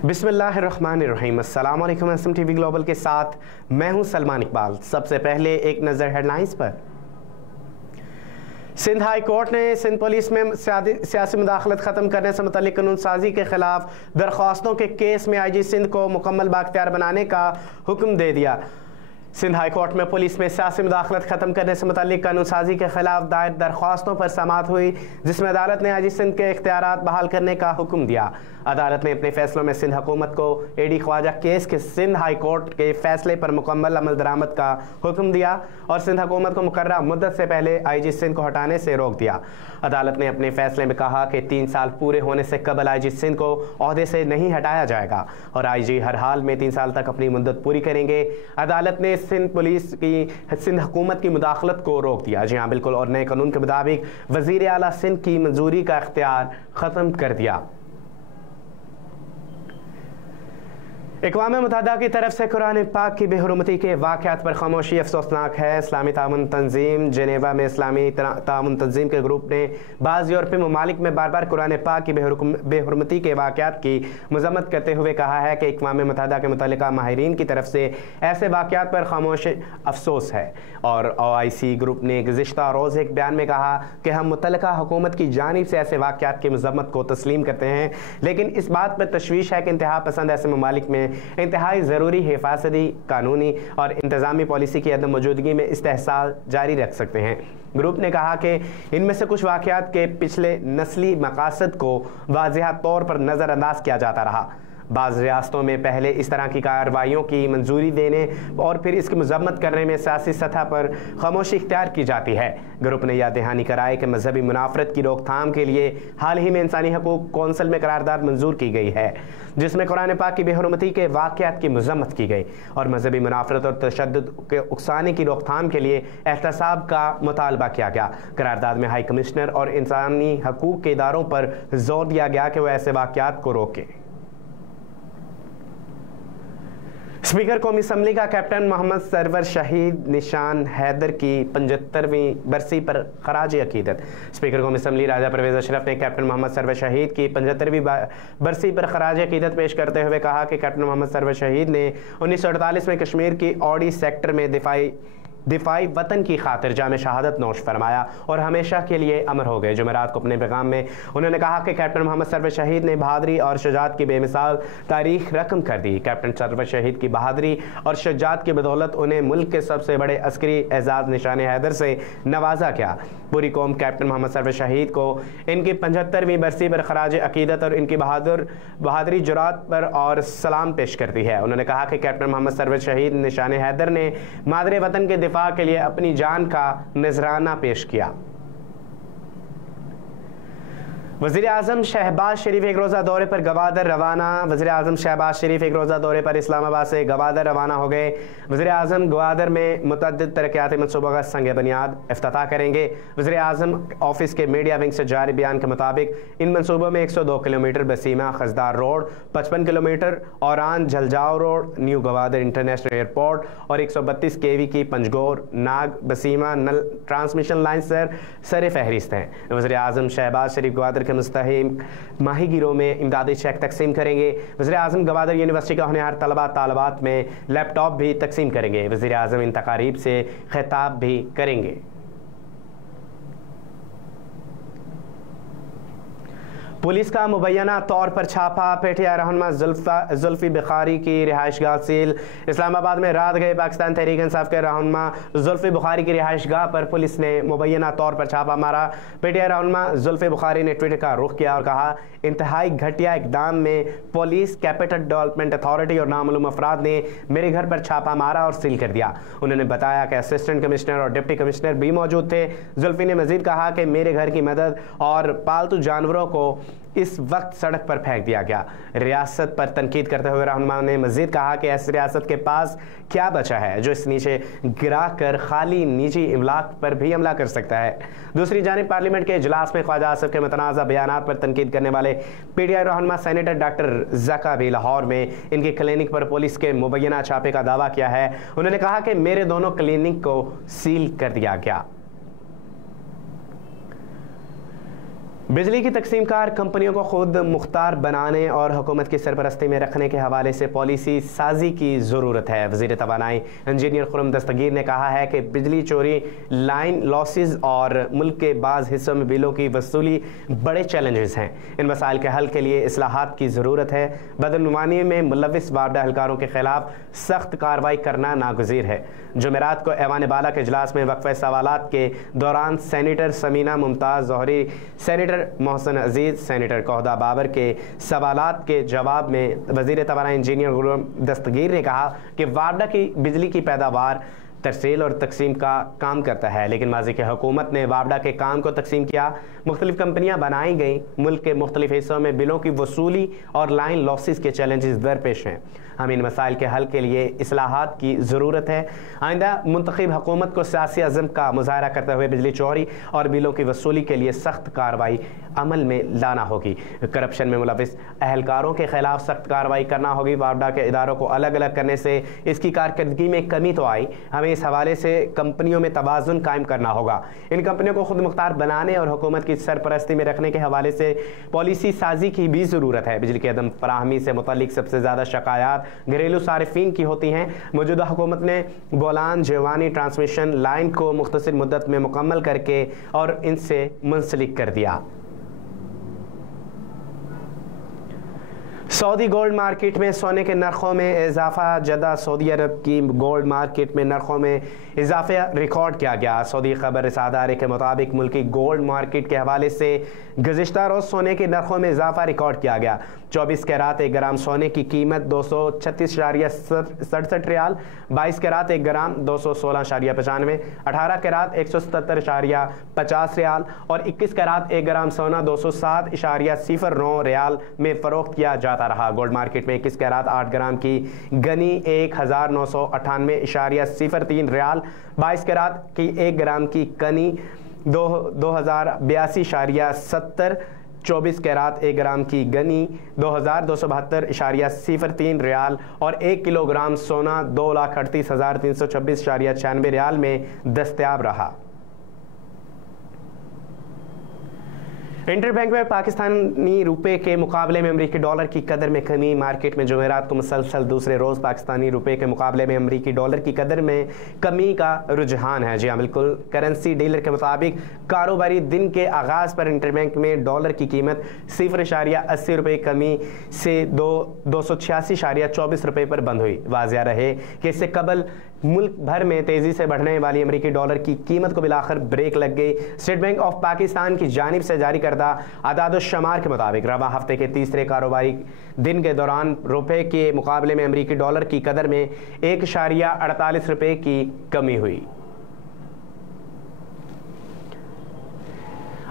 बिस्मिल्लाहिर्रहमानिर्रहीम। अस्सलाम वालेकुम। एसएम टीवी ग्लोबल के साथ मैं हूं सलमान इकबाल। सबसे पहले एक नज़र हेडलाइंस पर। सिंध हाई कोर्ट ने सिंध पुलिस में सियासी मुदाखलत ख़त्म करने से मुतल्लिक कानून साजी के खिलाफ दरख्वास्तों के केस में आईजी सिंध को मुकम्मल बाख्तियार बनाने का हुक्म दे दिया। सिंध हाई कोर्ट में पुलिस में सियासी मुदाखलत ख़त्म करने से मुतल्लिक कानून साजी के खिलाफ दायर दरख्वास्तों पर समाअत हुई, जिसमें अदालत ने आईजी सिंध के इख्तियारात बहाल करने का हुक्म दिया। अदालत ने अपने फैसलों में सिंध हुकूमत को एडी ख्वाजा केस के सिंध हाई कोर्ट के फैसले पर मुकम्मल अमल दरामद का हुक्म दिया और सिंध हुकूमत को मुकर्ररा मुद्दत से पहले आईजी सिंध को हटाने से रोक दिया। अदालत ने अपने फैसले में कहा कि 3 साल पूरे होने से कबल आईजी सिंध को ओहदे से नहीं हटाया जाएगा और आईजी हर हाल में 3 साल तक अपनी मुद्दत पूरी करेंगे। अदालत ने सिंध पुलिस की सिंध हुकूमत की मुदाखलत को रोक दिया। जी हाँ, बिल्कुल, और नए कानून के मुताबिक वज़ीर आला सिंध की मंजूरी का इख्तियार ख़त्म कर दिया। अक़वाम मुत्तहिदा की तरफ से कुरान पाक की बेहुरमती के वाक़यात पर खामोशी अफसोसनाक है। इस्लामी ताउन तंजीम जेनेवा में इस्लामी ताउन तंजीम के ग्रुप ने बाज़ यूरोपीय ममालिक में बार बार कुरान पाक की बेहुरमती के वाक़यात की मज़म्मत करते हुए कहा है कि अक़वाम मुत्तहिदा के मुतल्लिका माहिरीन की तरफ से ऐसे वाक़यात पर खामोश अफसोस है। और OIC ग्रुप ने गुज़िश्ता रोज़ एक बयान में कहा कि हम मुतल्लिका हुकूमत की जानिब से ऐसे वाक़यात की मज़म्मत को तस्लीम करते हैं, लेकिन इस बात पर तशवीश है कि इंतहा पसंद ऐसे ममालिक में इंतहाई ज़रूरी हिफाजती, कानूनी और इंतज़ामी पॉलिसी की अदम मौजूदगी में इस्तेहसाल जारी रख सकते हैं। ग्रुप ने कहा कि इनमें से कुछ वाक़यात के पिछले नस्ली मकासद को वाज़ेह तौर पर नज़रअंदाज किया जाता रहा। बाज़ रियासतों में पहले इस तरह की कार्रवाइयों की मंजूरी देने और फिर इसकी मज़म्मत करने में सियासी सतह पर खामोशी इख्तियार की जाती है। ग्रुप ने याद दहानी कराई कि मजहबी मुनाफरत की रोकथाम के लिए हाल ही में इंसानी हकूक़ कौंसिल में करारदाद मंजूर की गई है, जिसमें कुरान पाक की बेहुरमती के वाक़यात की मज़म्मत की गई और मजहबी मुनाफरत और तशद्दुद के उकसाने की रोकथाम के लिए एहतसाब का मुतालबा किया गया। करारदाद में हाई कमिश्नर और इंसानी हकूक़ के इदारों पर जोर दिया गया कि वह ऐसे वाक़यात को रोकें। स्पीकर कौमी असम्बली का कैप्टन मोहम्मद सरवर शहीद निशान हैदर की 75वीं बरसी पर खराज अकीदत। स्पीकर कौमी असम्बली राजा परवेज़ अशरफ ने कैप्टन मोहम्मद सरवर शहीद की 75वीं बरसी पर खराज अकीदत पेश करते हुए कहा कि कैप्टन मोहम्मद सरवर शहीद ने 1948 में कश्मीर की औडी सेक्टर में दिफाई वतन की खातिर जामे शहादत नोश फरमाया और हमेशा के लिए अमर हो गए। जुमेरात को अपने पैगाम में उन्होंने कहा कि कैप्टन मोहम्मद सरवर शहीद ने बहादुरी और शुजाअत की बेमिसाल तारीख रकम कर दी। कैप्टन सरवर शहीद की बहादुरी और शुजाअत की बदौलत उन्हें मुल्क के सबसे बड़े अस्करी एजाज निशान हैदर से नवाजा गया। पूरी कौम कैप्टन मोहम्मद सरवर शहीद को इनकी 75वीं बरसी पर खराज अकीदत और इनकी बहादुरी जुरात पर और सलाम पेश करती है। उन्होंने कहा कि कैप्टन मोहम्मद सरवर शहीद निशान हैदर ने मादरे वतन के दिफा के लिए अपनी जान का नजराना पेश किया। वज़ीर आज़म शहबाज शरीफ एक रोज़ा दौरे पर गवादर रवाना। वज़ीर आज़म शहबाज शरीफ एक रोज़ा दौरे पर इस्लामाबाद से गवादर रवाना हो गए। वज़ीर आज़म गवादर में मुतअद्दिद तरक्याती मनसूबों का संग बुनियाद इफ्तिताह करेंगे। वज़ीर आज़म ऑफिस के मीडिया विंग से जारी बयान के मुताबिक इन मनसूबों में 102 kilometre Basima Khuzdar road, 55 kilometre Awaran Jhaljhao road, new Gwadar international airport और 132 kV की पंजगोर नाग बसीमा नल ट्रांसमिशन लाइन सर फहरिस्त हैं। वज़ीर आज़म शहबाज शरीफ गवादर मुस्तहिक माहीगीरों में इमदादी चेक तकसीम करेंगे। वज़ीर आज़म गवादर यूनिवर्सिटी का होनहार तलबा तालबात में लैपटॉप भी तकसीम करेंगे। वज़ीर आज़म इन तकारीब से खिताब भी करेंगे। पुलिस का मुबैना तौर पर छापा। पेटिया रहनुमा जुल्फी बुखारी की रिहाइशगाह सील। इस्लामाबाद में रात गए पाकिस्तान तहरीक इंसाफ के रहनुमा जुल्फी बुखारी की रिहाइशगाह पर पुलिस ने मुबैना तौर पर छापा मारा। पेटिया रहनुमा जुल्फी बुखारी ने ट्विटर का रुख किया और कहा, इंतहाई घटिया इकदाम में पुलिस, कैपिटल डेवलपमेंट अथॉरिटी और नामालूम अफराद ने मेरे घर पर छापा मारा और सील कर दिया। उन्होंने बताया कि असिस्टेंट कमिश्नर और डिप्टी कमिश्नर भी मौजूद थे। जुल्फी ने मजीद कहा कि मेरे घर की मदद और पालतू जानवरों को इस वक्त सड़क पर फेंक दिया गया। रियासत पर तनकीद करते हुए रहनुमा ने मजीद कहा कि ऐसी रियासत के पास क्या बचा है जो इस नीचे गिरा कर खाली निजी इमलाक पर भी हमला कर सकता है। दूसरी जानिब पार्लियामेंट के इजलास में ख्वाजा आसिफ के मुतनाज़ा बयानात पर तनकीद करने वाले PTI रहनुमा सेनेटर डॉक्टर ज़का भी लाहौर में इनकी क्लिनिक पर पुलिस के मुबैना छापे का दावा किया है। उन्होंने कहा कि मेरे दोनों क्लिनिक को सील कर दिया गया। बिजली की तकसीमकार कंपनियों को खुद मुख्तार बनाने और हुकूमत की सरपरस्ती में रखने के हवाले से पॉलिसी साजी की ज़रूरत है। वज़ीर तवानाई इंजीनियर खुर्रम दस्तगीर ने कहा है कि बिजली चोरी, लाइन लॉसेस और मुल्क के बाज़ हिस्सों में बिलों की वसूली बड़े चैलेंजेस हैं। इन मसाइल के हल के लिए इस्लाहात की ज़रूरत है। बदनुमानी में मुलविस वापडा एहलकारों के खिलाफ सख्त कार्रवाई करना नागुज़ीर है। जुमेरात को ऐवान बाला के इजलास में वक्फ़े सवालात के दौरान सेनेटर समीना मुमताज़ ज़ोहरी, सेनेटर मोहसिन अजीज़, सेनेटर कोहदा बाबर के सवालात के जवाब में वज़ीर तवानाई इंजीनियर खुर्रम दस्तगीर ने कहा कि वापडा की बिजली की पैदावार तरसील और तकसीम का काम करता है, लेकिन माजी की हुकूमत ने वापडा के काम को तकसीम किया। मुख्तलिफ कंपनियां बनाई गई। मुल्क के मुख्तलिफ हिस्सों में बिलों की वसूली और लाइन लॉसेस के चैलेंजेस दरपेश हैं। हम इन मसाइल के हल के लिए इस्लाहात की ज़रूरत है। आइंदा मुंतखब हुकूमत को सियासी अज़म का मुजाहरा करते हुए बिजली चोरी और बिलों की वसूली के लिए सख्त कार्रवाई अमल में लाना होगी। करप्शन में मुलविस अहलकारों के खिलाफ सख्त कार्रवाई करना होगी। वापडा के इदारों को अलग अलग करने से इसकी कारकर्दगी में कमी तो आई, हमें इस हवाले से कंपनियों में तवाज़ुन कायम करना होगा। इन कंपनियों को खुद मुख्तार बनाने और हुकूमत की सरपरस्ती में रखने के हवाले से पॉलिसी साजी की भी ज़रूरत है। बिजली की अदम फराहमी से मुतल्लिक सबसे ज़्यादा शिकायत घरेलू सारिफीन की होती हैं। मौजूदा हुकूमत ने बोलान जेवानी ट्रांसमिशन लाइन को मुख्तसर मुद्दत में मुकम्मल करके और इनसे मुंसलिक कर दिया। सऊदी गोल्ड मार्केट में सोने के नरखों में इजाफा। जद्दा सऊदी अरब की गोल्ड मार्केट में नरखों में इजाफा रिकॉर्ड किया गया। सऊदी खबर रसादारे के मुताबिक मुल्की गोल्ड मार्केट के हवाले से गुज़िश्ता रोज़ सोने के नरखों में इजाफा रिकॉर्ड किया गया। 24 कैरात 1 ग्राम सोने की कीमत 236.67 रियाल, 22 कैरात 1 ग्राम 216.95, 18 कैरात 177.50 रियाल और 21 कैरात 1 ग्राम सोना 207.09 रियाल में फ़रोख्त किया जाता रहा। गोल्ड मार्केट में 21 कैरात 8 ग्राम की गनी 1998.03 रियाल, 22 कैरात की 1 ग्राम की कनी 2082.70, 24 कैरात 1 ग्राम की गनी 2272.03 रियाल और 1 किलोग्राम सोना 2,38,326.96 रियाल में दस्तयाब रहा। इंटरबैंक में पाकिस्तानी रुपए के मुकाबले में अमरीकी डॉलर की कदर में कमी। मार्केट में जुमेरात को मुसलसल दूसरे रोज़ पाकिस्तानी रुपए के मुकाबले में अमरीकी डॉलर की कदर में कमी का रुझान है। जी हाँ, बिल्कुल। करेंसी डीलर के मुताबिक कारोबारी दिन के आगाज़ पर इंटरबैंक में डॉलर की कीमत 0.80 रुपये कमी से 286.24 रुपये पर बंद हुई। वाज़िया रहे कि इससे कबल मुल्क भर में तेज़ी से बढ़ने वाली अमरीकी डॉलर की कीमत को बिलाखिर ब्रेक लग गई। स्टेट बैंक ऑफ पाकिस्तान की जानिब से जारी करदा आदाद-ओ-शुमार के मुताबिक रवा हफ्ते के तीसरे कारोबारी दिन के दौरान रुपए के मुकाबले में अमरीकी डॉलर की कदर में 1.48 रुपये की कमी हुई।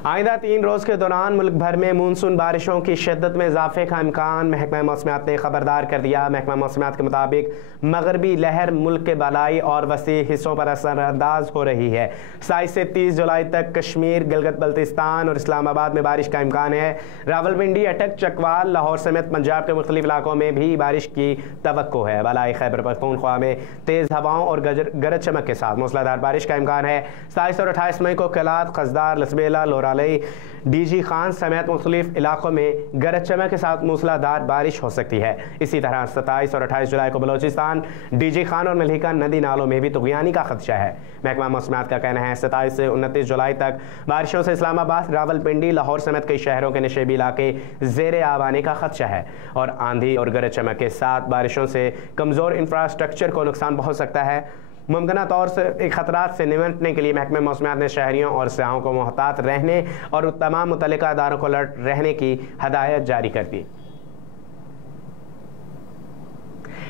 आइंदा 3 रोज़ के दौरान मुल्क भर में मानसून बारिशों की शिद्दत में इजाफे का इम्कान महकमा मौसमियात ने खबरदार कर दिया। महकमा मौसमियात के मुताबिक मगरबी लहर मुल्क के बालाई और वसी हिस्सों पर असरअंदाज हो रही है। 27 से 30 जुलाई तक कश्मीर, गिलगित बल्तिस्तान और इस्लामाबाद में बारिश का इम्कान है। रावलपिंडी, अटक, चकवाल, लाहौर समेत पंजाब के मुख्तलिफ इलाकों में भी बारिश की तवक्को है। बालाई खैबर पख्तूनख्वा में तेज़ हवाओं और गरज चमक के साथ मूसलाधार बारिश का इम्कान है। 27 और 28 मई को किलात, खजदार, लसबेला, लोरा, डीजी खान समेत मुख्तलिफ इलाकों में गरज चमक के साथ मूसलाधार बारिश हो सकती है। इसी तरह 27 और 28 जुलाई को बलोचिस्तान, डीजी खान और मलिका नदी नालों में भी तुग़यानी का खदशा है। महकमा मौसमियात का कहना है 27 से 29 जुलाई तक बारिशों से इस्लामाबाद, रावलपिंडी, लाहौर समेत कई शहरों के नशेबी इलाके ज़ेर आब आने का खदशा है और आंधी और गरज चमक के साथ बारिशों से कमज़ोर इंफ्रास्ट्रक्चर को नुकसान पहुँच सकता है। मुमकिना तौर से खतरात से निपटने के लिए महकमे मौसमियात ने शहरियों और सयाहों को मोहतात रहने और तमाम मुतल्लिका अदारों को अलर्ट रहने की हदायत जारी कर दी।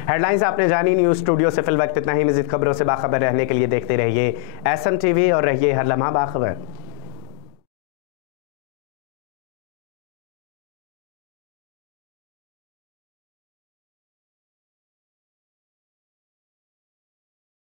हेडलाइंस आपने जानी। न्यूज़ स्टूडियो से फिल वक्त इतना ही। मज़ीद खबरों से बाखबर रहने के लिए देखते रहिए SM TV और रहिए हर लम्हा बाखबर।